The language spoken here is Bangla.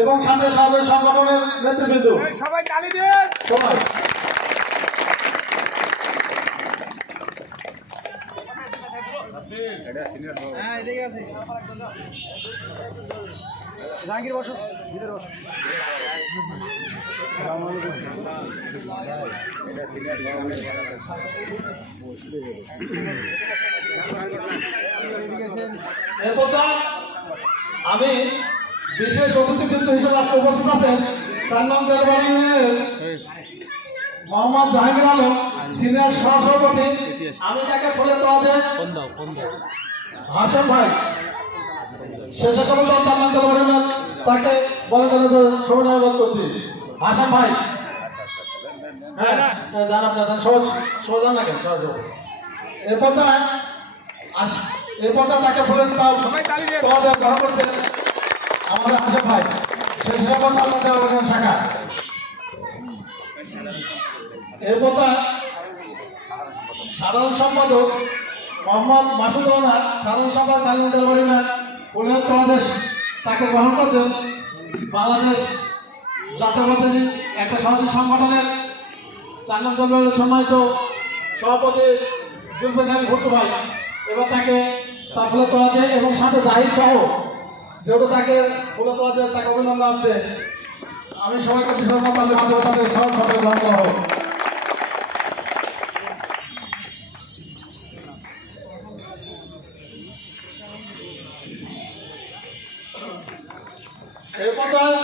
এবং সাথে সাথে সংগঠনের নেতৃবৃন্দ সবাই তালি দেন। সবাই হ্যাঁ এদিকে আছে জাহাঙ্গীর বসো ভিতরে বসো এরপর আমি বিশেষ অতিথিবৃন্দ হিসেবে আজকে উপস্থিত আছেন 4 নং দেলবাড়ি মোহাম্মদ জাহাঙ্গীর আলম সিনিয়র সহসভাপতি। আমি তাকে ফুলের তোড়া দেন হাসান ভাই শেষে সমাজ 4 নং দেলবাড়ি তাকে বলে শুভনামত করছি হাসান ভাই। হ্যাঁ জান আপনার সহজ সহজ না কেন সহজ এরপর তাকে ফুলের তোড়া দেওয়া গ্রহণ করছেন আমাদের হাসান ভাই শেষে সমাজ 4 নং দেলবাড়ি শাখা। এরপর সাধারণ সম্পাদক মোহাম্মদ মাসুদ রানা সাধারণ সম্পাদক 4 নং দেলবাড়ি ফুলের তোড়া তাকে গ্রহণ করছেন বাংলাদেশ জাতীয়তাবাদী একটা সামাজিক সংগঠনের 4 নং দেলবাড়ির সম্মানিত সভাপতি জুলফিকার ভুট্টু ভাই। এবার তাকে তার ফুলের তোড়া দেয় এবং সাথে জাহিদ সহ যেহেতু তাকে ফুলের তোড়া দিয়ে তাকে অভিনন্দন আছে। আমি সবাইকে বিশেষ মাধ্যমে তাদের সহজ ভাবে গ্রহণ করা হোক। এই পর্যায়ে